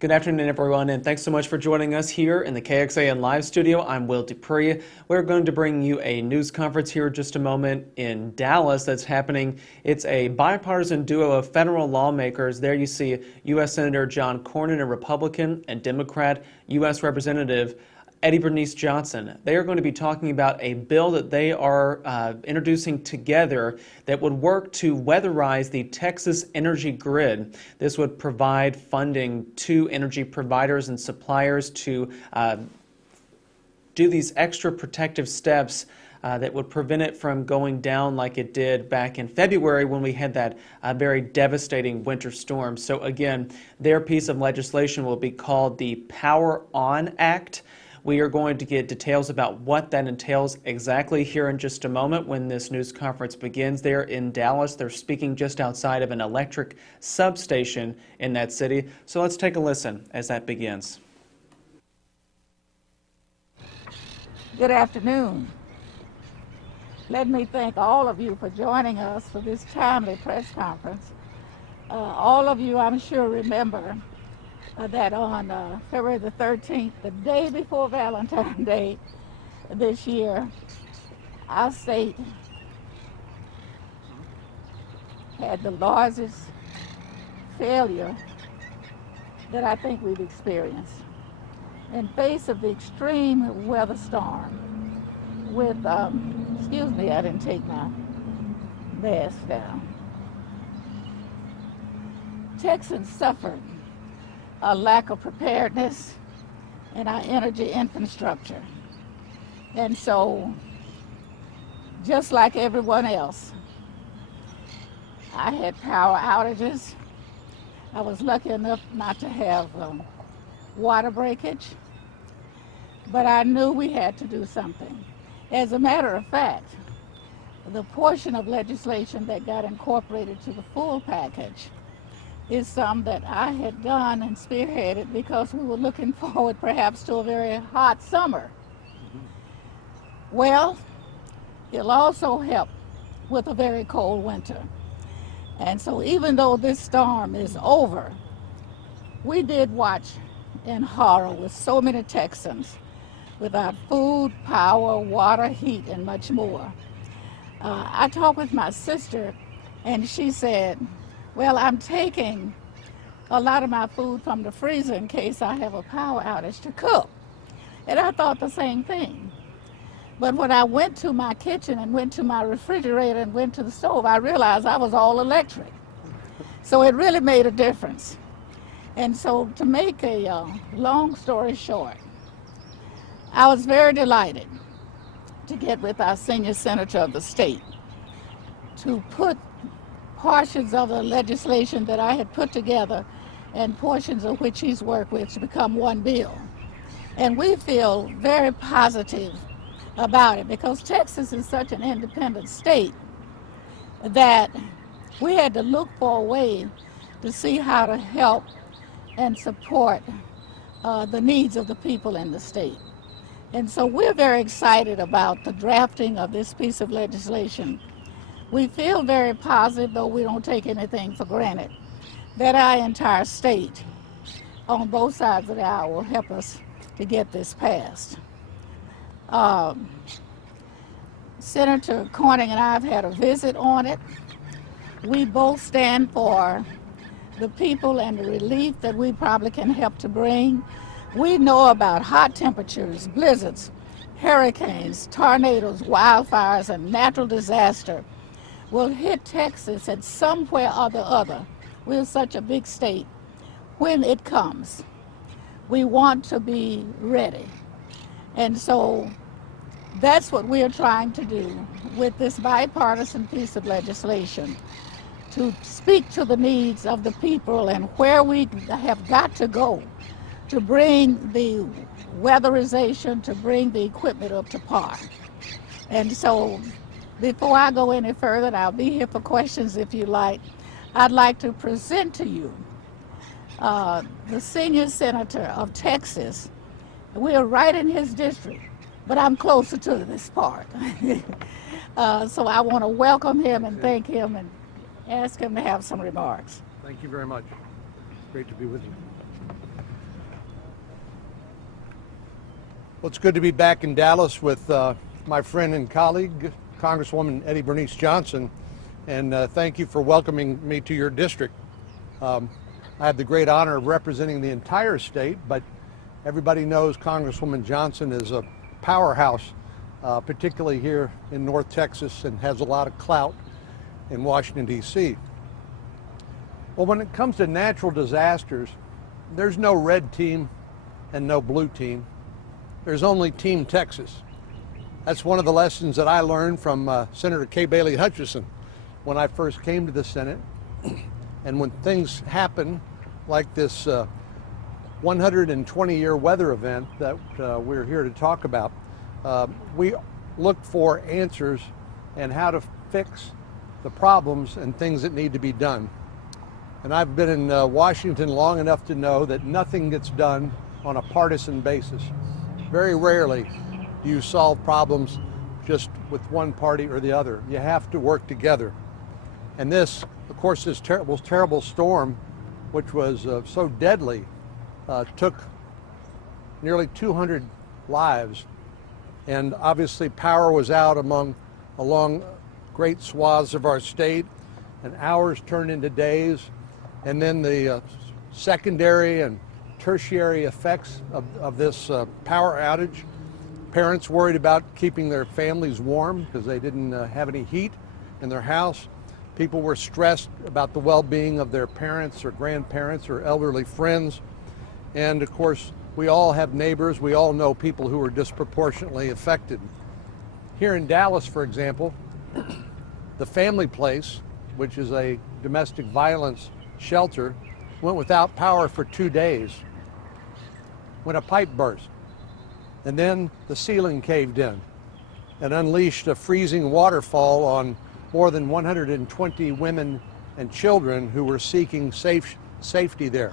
Good afternoon, everyone, and thanks so much for joining us here in the KXAN Live studio. I'm Will Dupree. We're going to bring you a news conference here in just a moment in Dallas that's happening. It's a bipartisan duo of federal lawmakers. There you see U.S. Senator John Cornyn, a Republican, and Democrat U.S. Representative Bernice Johnson. They are going to be talking about a bill that they are introducing together that would work to weatherize the Texas energy grid. This would provide funding to energy providers and suppliers to do these extra protective steps that would prevent it from going down like it did back in February when we had that very devastating winter storm. So again, their piece of legislation will be called the Power On Act. We are going to get details about what that entails exactly here in just a moment when this news conference begins there in Dallas. They're speaking just outside of an electric substation in that city. So let's take a listen as that begins. Good afternoon. Let me thank all of you for joining us for this timely press conference. All of you, I'm sure, remember that on February the 13th, the day before Valentine's Day this year, our state had the largest failure that I think we've experienced. In face of the extreme weather storm with, excuse me, I didn't take my mask down. Texans suffered a lack of preparedness in our energy infrastructure. And so, just like everyone else, I had power outages. I was lucky enough not to have water breakage, but I knew we had to do something. As a matter of fact, the portion of legislation that got incorporated to the full package is some that I had done and spearheaded because we were looking forward perhaps to a very hot summer. Well, it'll also help with a very cold winter. And so even though this storm is over, we did watch in horror with so many Texans without food, power, water, heat, and much more. I talked with my sister and she said, well, I'm taking a lot of my food from the freezer in case I have a power outage to cook. And I thought the same thing. But when I went to my kitchen and went to my refrigerator and went to the stove, I realized I was all electric. So it really made a difference. And so to make a long story short, I was very delighted to get with our senior senator of the state to put portions of the legislation that I had put together and portions of which he's worked with to become one bill. And we feel very positive about it because Texas is such an independent state that we had to look for a way to see how to help and support the needs of the people in the state. And so we're very excited about the drafting of this piece of legislation. We feel very positive, though we don't take anything for granted, that our entire state on both sides of the aisle will help us to get this passed. Senator Cornyn and I have had a visit on it. We both stand for the people and the relief that we probably can help to bring. We know about hot temperatures, blizzards, hurricanes, tornadoes, wildfires, and natural disaster will hit Texas at somewhere or the other. We're such a big state. When it comes, we want to be ready. And so that's what we're trying to do with this bipartisan piece of legislation, to speak to the needs of the people and where we have got to go to bring the weatherization, to bring the equipment up to par. And so before I go any further, and I'll be here for questions if you like, I'd like to present to you the senior senator of Texas. We are right in his district, but I'm closer to this part. So I want to welcome him and thank him and ask him to have some remarks. Thank you very much. It's great to be with you. Well, it's good to be back in Dallas with my friend and colleague, Congresswoman Bernice Johnson, and thank you for welcoming me to your district. I have the great honor of representing the entire state, but everybody knows Congresswoman Johnson is a powerhouse, particularly here in North Texas, and has a lot of clout in Washington, D.C. Well, when it comes to natural disasters, there's no red team and no blue team. There's only Team Texas. That's one of the lessons that I learned from Senator Kay Bailey Hutchison when I first came to the Senate. And when things happen like this 120-year weather event that we're here to talk about, we look for answers and how to fix the problems and things that need to be done. And I've been in Washington long enough to know that nothing gets done on a partisan basis. Very rarely do you solve problems just with one party or the other. You have to work together. And this, of course, this terrible storm, which was so deadly, took nearly 200 lives. And obviously power was out along great swaths of our state, and hours turned into days. And then the secondary and tertiary effects of this power outage. Parents worried about keeping their families warm because they didn't have any heat in their house. People were stressed about the well-being of their parents or grandparents or elderly friends. And of course, we all have neighbors. We all know people who are disproportionately affected. Here in Dallas, for example, the Family Place, which is a domestic violence shelter, went without power for 2 days when a pipe burst. And then the ceiling caved in and unleashed a freezing waterfall on more than 120 women and children who were seeking safety there.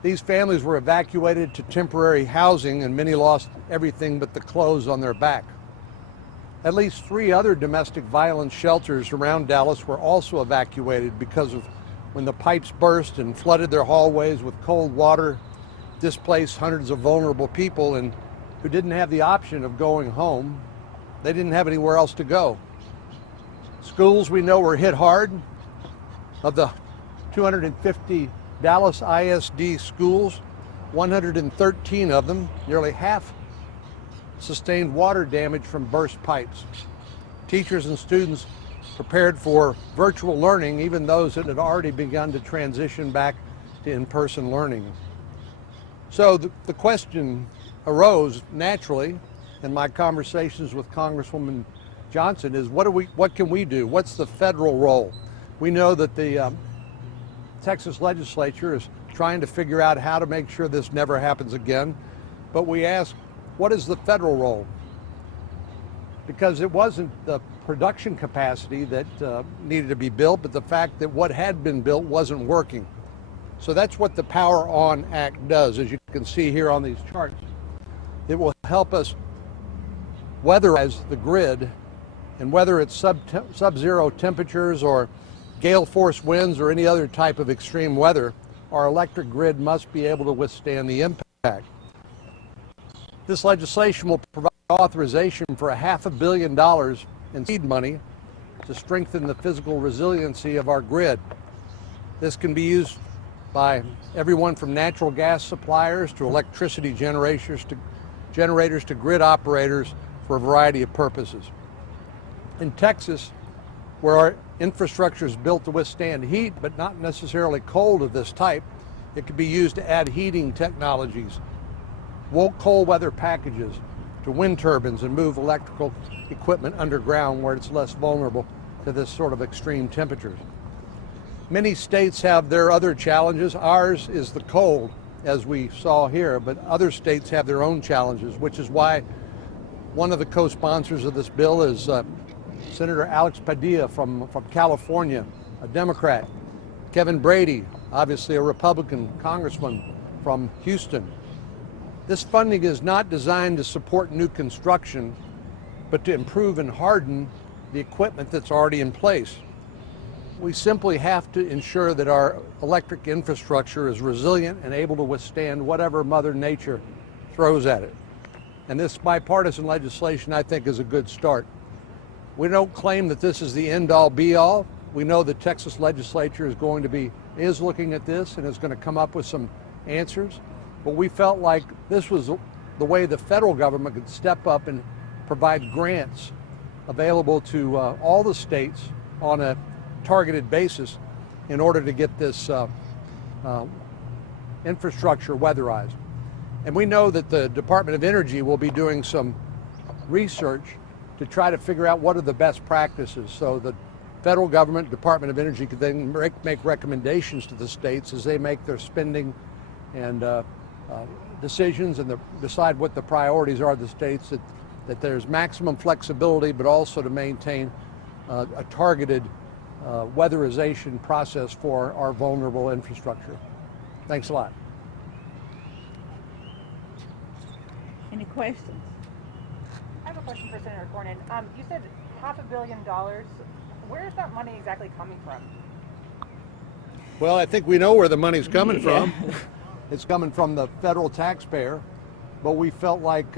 These families were evacuated to temporary housing, and many lost everything but the clothes on their back. At least 3 other domestic violence shelters around Dallas were also evacuated because of when the pipes burst and flooded their hallways with cold water, displaced hundreds of vulnerable people and who didn't have the option of going home. They didn't have anywhere else to go. Schools we know were hit hard. Of the 250 Dallas ISD schools, 113 of them, nearly half, sustained water damage from burst pipes. Teachers and students prepared for virtual learning, even those that had already begun to transition back to in-person learning. So the question arose naturally in my conversations with Congresswoman Johnson is what can we do? What's the federal role? We know that the Texas legislature is trying to figure out how to make sure this never happens again. But we ask, what is the federal role? Because it wasn't the production capacity that needed to be built, but the fact that what had been built wasn't working. So that's what the Power On Act does, as you can see here on these charts. It will help us weatherize the grid, and whether it's sub-zero temperatures or gale force winds or any other type of extreme weather, our electric grid must be able to withstand the impact. This legislation will provide authorization for $500 million in seed money to strengthen the physical resiliency of our grid. This can be used by everyone from natural gas suppliers to electricity generators to grid operators for a variety of purposes. In Texas, where our infrastructure is built to withstand heat, but not necessarily cold of this type, it can be used to add heating technologies, cold weather packages to wind turbines, and move electrical equipment underground where it's less vulnerable to this sort of extreme temperatures. Many states have their other challenges. Ours is the cold, as we saw here, but other states have their own challenges, which is why one of the co-sponsors of this bill is Senator Alex Padilla from California, a Democrat. Kevin Brady, obviously a Republican congressman from Houston. This funding is not designed to support new construction, but to improve and harden the equipment that's already in place. We simply have to ensure that our electric infrastructure is resilient and able to withstand whatever Mother Nature throws at it. And this bipartisan legislation, I think, is a good start. We don't claim that this is the end-all, be-all. We know the Texas legislature is looking at this and is going to come up with some answers. But we felt like this was the way the federal government could step up and provide grants available to all the states on a targeted basis in order to get this infrastructure weatherized. And we know that the Department of Energy will be doing some research to try to figure out what are the best practices. So the federal government, Department of Energy, could then make recommendations to the states as they make their spending and decisions and decide what the priorities are of the states, that there's maximum flexibility, but also to maintain a targeted weatherization process for our vulnerable infrastructure. Thanks a lot. Any questions? I have a question for Senator Cornyn. You said $500 million. Where is that money exactly coming from? Well, I think we know where the money's coming from. It's coming from the federal taxpayer, but we felt like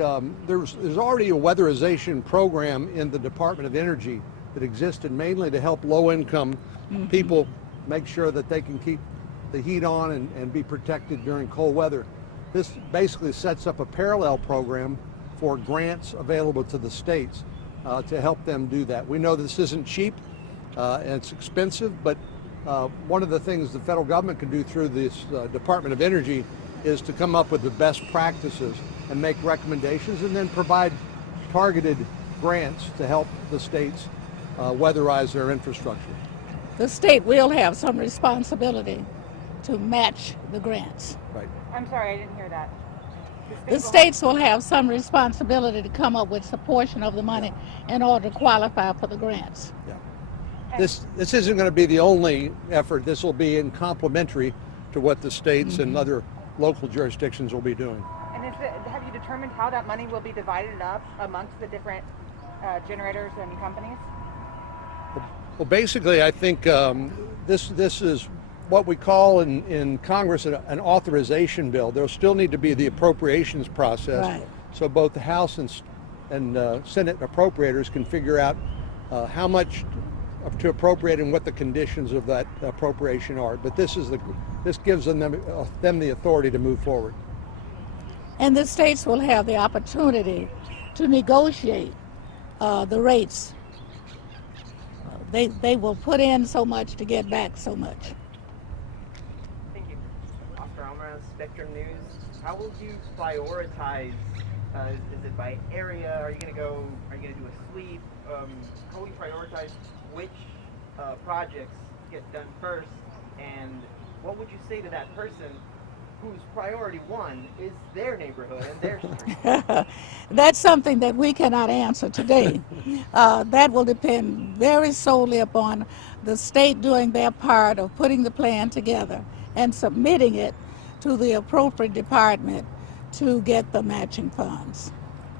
there's already a weatherization program in the Department of Energy that existed mainly to help low-income people make sure that they can keep the heat on and be protected during cold weather. This basically sets up a parallel program for grants available to the states to help them do that. We know this isn't cheap and it's expensive, but one of the things the federal government can do through this Department of Energy is to come up with the best practices and make recommendations and then provide targeted grants to help the states weatherize their infrastructure. The state will have some responsibility to match the grants. Right. I'm sorry, I didn't hear that. The states will have some responsibility to come up with a portion of the money in order to qualify for the grants. Yeah. This isn't going to be the only effort. This will be in complementary to what the states and other local jurisdictions will be doing. And have you determined how that money will be divided up amongst the different generators and companies? Well, basically, I think this is what we call in Congress an authorization bill. There'll still need to be the appropriations process. Right. So both the House and Senate appropriators can figure out how much to appropriate and what the conditions of that appropriation are. But this gives them the authority to move forward. And the states will have the opportunity to negotiate the rates. They will put in so much to get back so much. Thank you. Oscar Almaraz, Spectrum News. How will you prioritize? Is it by area? Are you going to do a sweep? How will you prioritize which projects get done first? And what would you say to that person whose priority one is their neighborhood and their street? That's something that we cannot answer today. That will depend very solely upon the state doing their part of putting the plan together and submitting it to the appropriate department to get the matching funds.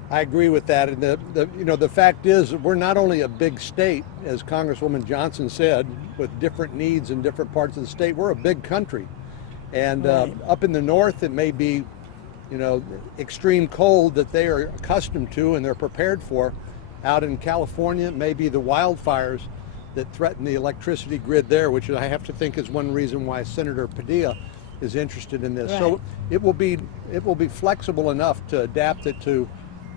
I agree with that, and the fact is that we're not only a big state, as Congresswoman Johnson said, with different needs in different parts of the state. We're a big country, and Right. Up in the north it may be, extreme cold that they are accustomed to and they're prepared for. Out in California, it may be the wildfires that threaten the electricity grid there, which I have to think is one reason why Senator Padilla is interested in this. Right. So it will be flexible enough to adapt it to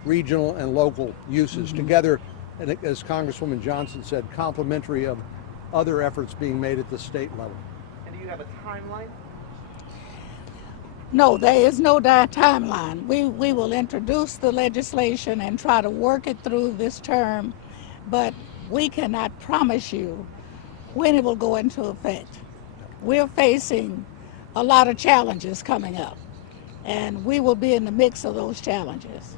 regional and local uses together, and as Congresswoman Johnson said, complementary of other efforts being made at the state level. And do you have a timeline? No, there is no timeline. We will introduce the legislation and try to work it through this term, but we cannot promise you when it will go into effect. We're facing a lot of challenges coming up, and we will be in the mix of those challenges.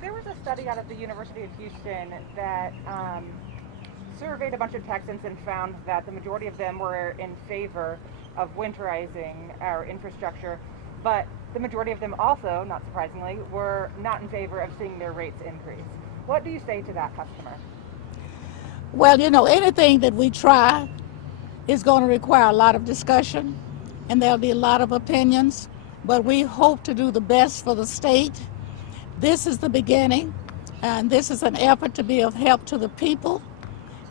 There was a study out of the University of Houston that surveyed a bunch of Texans and found that the majority of them were in favor of winterizing our infrastructure, but the majority of them also, not surprisingly, were not in favor of seeing their rates increase. What do you say to that customer? Well, anything that we try is going to require a lot of discussion, and there'll be a lot of opinions. but we hope to do the best for the state. This is the beginning, and this is an effort to be of help to the people.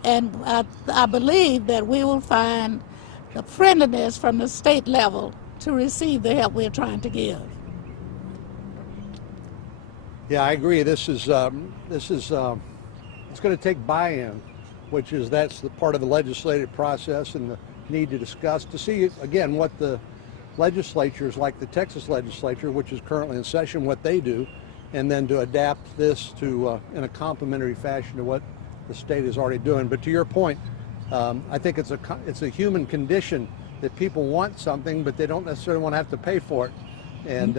And I believe that we will find the friendliness from the state level to receive the help we're trying to give. Yeah, I agree. It's going to take buy-in, which is that's the part of the legislative process and the need to discuss to see again what the legislatures, like the Texas legislature, which is currently in session, what they do, and then to adapt this to in a complementary fashion to what the state is already doing. But to your point, I think it's a human condition that people want something, but they don't necessarily want to have to pay for it, and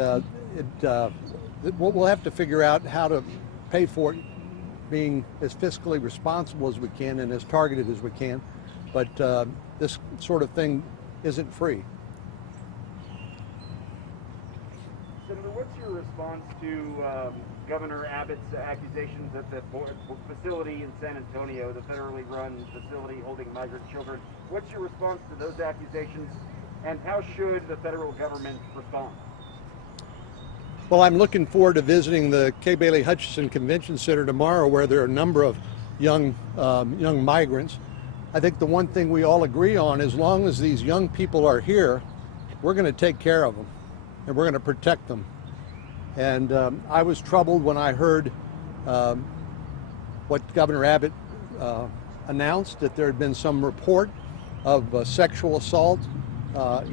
we'll have to figure out how to pay for it, being as fiscally responsible as we can and as targeted as we can. But this sort of thing isn't free. Senator, what's your response to Governor Abbott's accusations that the facility in San Antonio, the federally run facility holding migrant children, what's your response to those accusations, and how should the federal government respond? Well, I'm looking forward to visiting the Kay Bailey Hutchinson Convention Center tomorrow, where there are a number of young migrants. I think the one thing we all agree on, as long as these young people are here, we're going to take care of them and we're going to protect them. And I was troubled when I heard what Governor Abbott announced, that there had been some report of sexual assault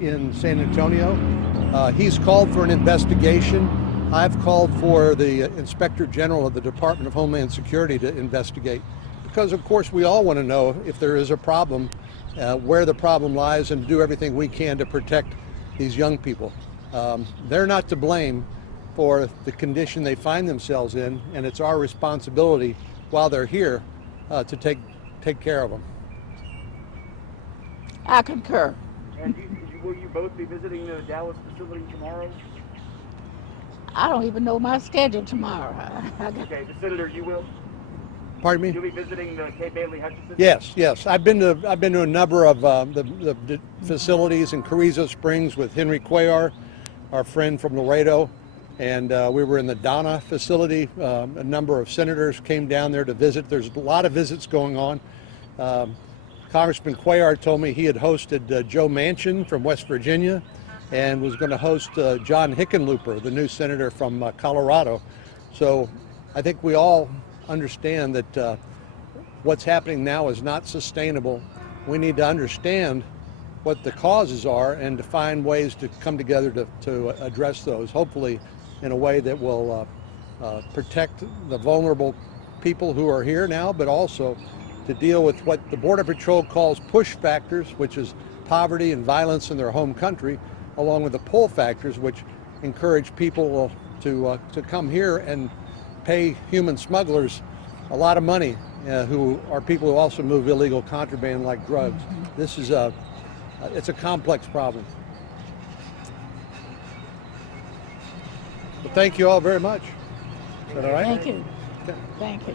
in San Antonio. He's called for an investigation. I've called for the Inspector General of the Department of Homeland Security to investigate, because of course we all want to know if there is a problem, where the problem lies, and to do everything we can to protect these young people. They're not to blame for the condition they find themselves in, and it's our responsibility while they're here to take care of them. I concur. And will you both be visiting the Dallas facility tomorrow? I don't even know my schedule tomorrow. Okay, the Senator, you will? Pardon me? You'll be visiting the Kay Bailey Hutchinson? Yes. I've been to a number of the facilities in Carrizo Springs with Henry Cuellar, our friend from Laredo, and we were in the Donna facility. A number of senators came down there to visit. There's a lot of visits going on. Congressman Cuellar told me he had hosted Joe Manchin from West Virginia, and was going to host John Hickenlooper, the new senator from Colorado. So I think we all understand that what's happening now is not sustainable. We need to understand what the causes are and to find ways to come together to address those, hopefully in a way that will protect the vulnerable people who are here now, but also to deal with what the Border Patrol calls push factors, which is poverty and violence in their home country, along with the pull factors, which encourage people to come here and pay human smugglers a lot of money, who are people who also move illegal contraband like drugs. This is it's a complex problem. Well, thank you all very much. Is that all right? Thank you. Okay. Thank you.